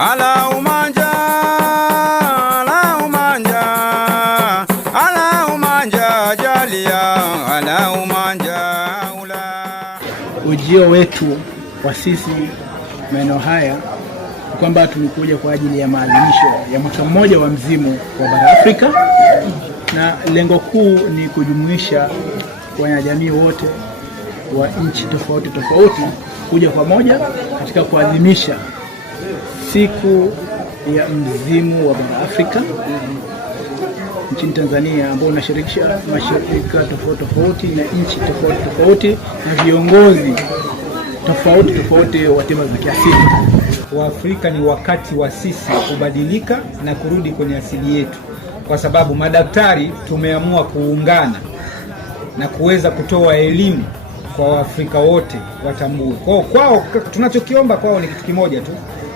ala umanja, ala umanja, ala umanja jalia, ala umanja ula. Ujio wetu wa sisi maeneo haya kwamba tumekuja kwa ajili ya maadhimisho ya mwaka mmoja wa mzimu wa bara Afrika, na lengo kuu ni kujumuisha wanajamii wote wa nchi tofauti tofauti kuja pamoja katika kuadhimisha siku ya mzimu wa bara Afrika nchini Tanzania, ambao unashirikisha mashirika tofauti tofauti na nchi tofauti tofauti na viongozi tofauti tofauti wa tiba za kiasili. Waafrika ni wakati wa sisi kubadilika na kurudi kwenye asili yetu, kwa sababu madaktari tumeamua kuungana na kuweza kutoa elimu kwa Waafrika wote watambue. Kwao tunachokiomba kwao ni kitu kimoja tu,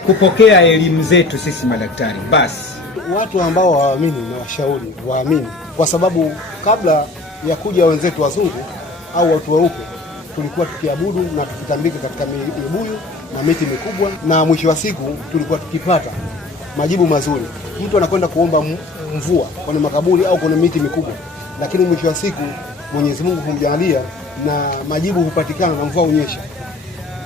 kupokea elimu zetu sisi madaktari basi. Watu ambao hawaamini na washauri waamini, kwa sababu kabla ya kuja wenzetu wazungu au watu weupe tulikuwa tukiabudu na tukitambika katika mibuyu na miti mikubwa, na mwisho wa siku tulikuwa tukipata majibu mazuri. Mtu anakwenda kuomba mvua kwenye makaburi au kwenye miti mikubwa, lakini mwisho wa siku Mwenyezi Mungu humjalia na majibu hupatikana na mvua unyesha.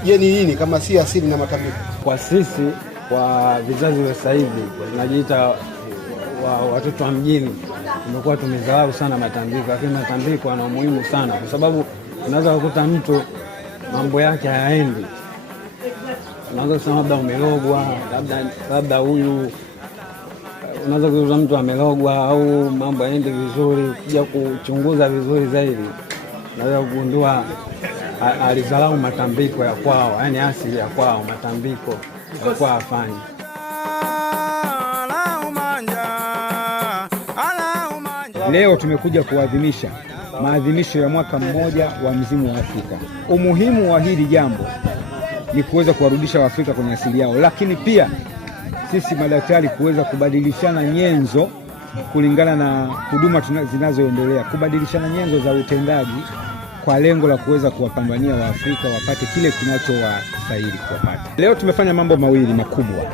Je, ni nini kama si asili na matambiko? Kwa sisi kwa vizazi vya sasa hivi tunajiita watoto wa mjini, tumekuwa tumezarau sana matambiko, lakini matambiko yana umuhimu sana, kwa sababu unaweza kukuta mtu mambo yake hayaendi, unaweza kusema labda umelogwa, labda huyu, unaweza kukuta mtu amelogwa au mambo yaende vizuri. Kuja kuchunguza vizuri zaidi unaweza kugundua alizarau matambiko ya kwao, yani asili ya kwao, matambiko ya kwao afanye. Leo tumekuja kuadhimisha maadhimisho ya mwaka mmoja wa mzimu wa Afrika. Umuhimu wa hili jambo ni kuweza kuwarudisha Waafrika kwenye asili yao, lakini pia sisi madaktari kuweza kubadilishana nyenzo kulingana na huduma zinazoendelea, kubadilishana nyenzo za utendaji kwa lengo la kuweza kuwapambania Waafrika wapate kile kinachowastahili kuwapata. Leo tumefanya mambo mawili makubwa.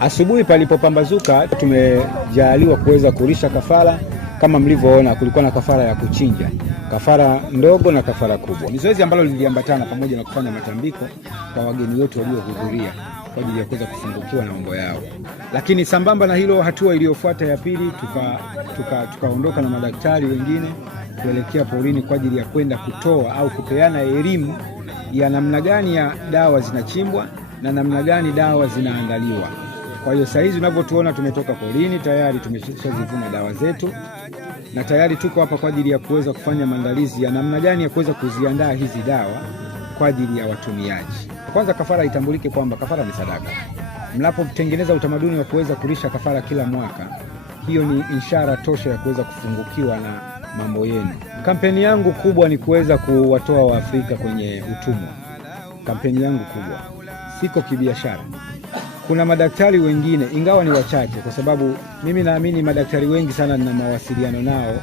Asubuhi palipopambazuka tumejaliwa kuweza kulisha kafara. Kama mlivyoona, kulikuwa na kafara ya kuchinja, kafara ndogo na kafara kubwa. Ni zoezi ambalo liliambatana pamoja na kufanya matambiko kwa wageni wetu waliohudhuria kwa ajili ya kuweza kufungukiwa na mambo yao. Lakini sambamba na hilo, hatua iliyofuata ya pili, tukaondoka na madaktari wengine kuelekea porini kwa ajili ya kwenda kutoa au kupeana elimu ya namna gani ya dawa zinachimbwa na namna gani dawa zinaandaliwa. Kwa hiyo saa hizi unavyotuona tumetoka porini, tayari tumeshazivuna dawa zetu na tayari tuko hapa kwa ajili ya kuweza kufanya maandalizi ya namna gani ya kuweza kuziandaa hizi dawa kwa ajili ya watumiaji. Kwanza kafara itambulike kwamba kafara ni sadaka. Mnapotengeneza utamaduni wa kuweza kulisha kafara kila mwaka, hiyo ni ishara tosha ya kuweza kufungukiwa na mambo yenu. Kampeni yangu kubwa ni kuweza kuwatoa Waafrika kwenye utumwa. Kampeni yangu kubwa, siko kibiashara. Kuna madaktari wengine, ingawa ni wachache, kwa sababu mimi naamini madaktari wengi sana na mawasiliano nao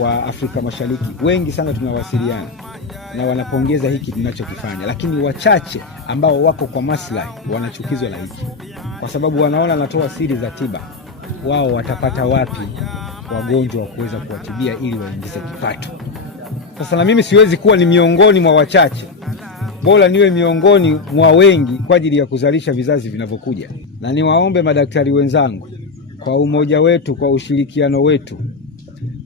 wa Afrika Mashariki, wengi sana tunawasiliana na wanapongeza hiki tunachokifanya, lakini wachache ambao wako kwa maslahi wanachukizwa na hiki, kwa sababu wanaona natoa siri za tiba. Wao watapata wapi wagonjwa wa kuweza kuwatibia ili waingize kipato? Sasa na mimi siwezi kuwa ni miongoni mwa wachache, bora niwe miongoni mwa wengi kwa ajili ya kuzalisha vizazi vinavyokuja. Na niwaombe madaktari wenzangu, kwa umoja wetu, kwa ushirikiano wetu,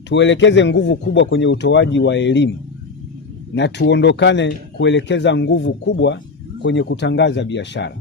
tuelekeze nguvu kubwa kwenye utoaji wa elimu na tuondokane kuelekeza nguvu kubwa kwenye kutangaza biashara.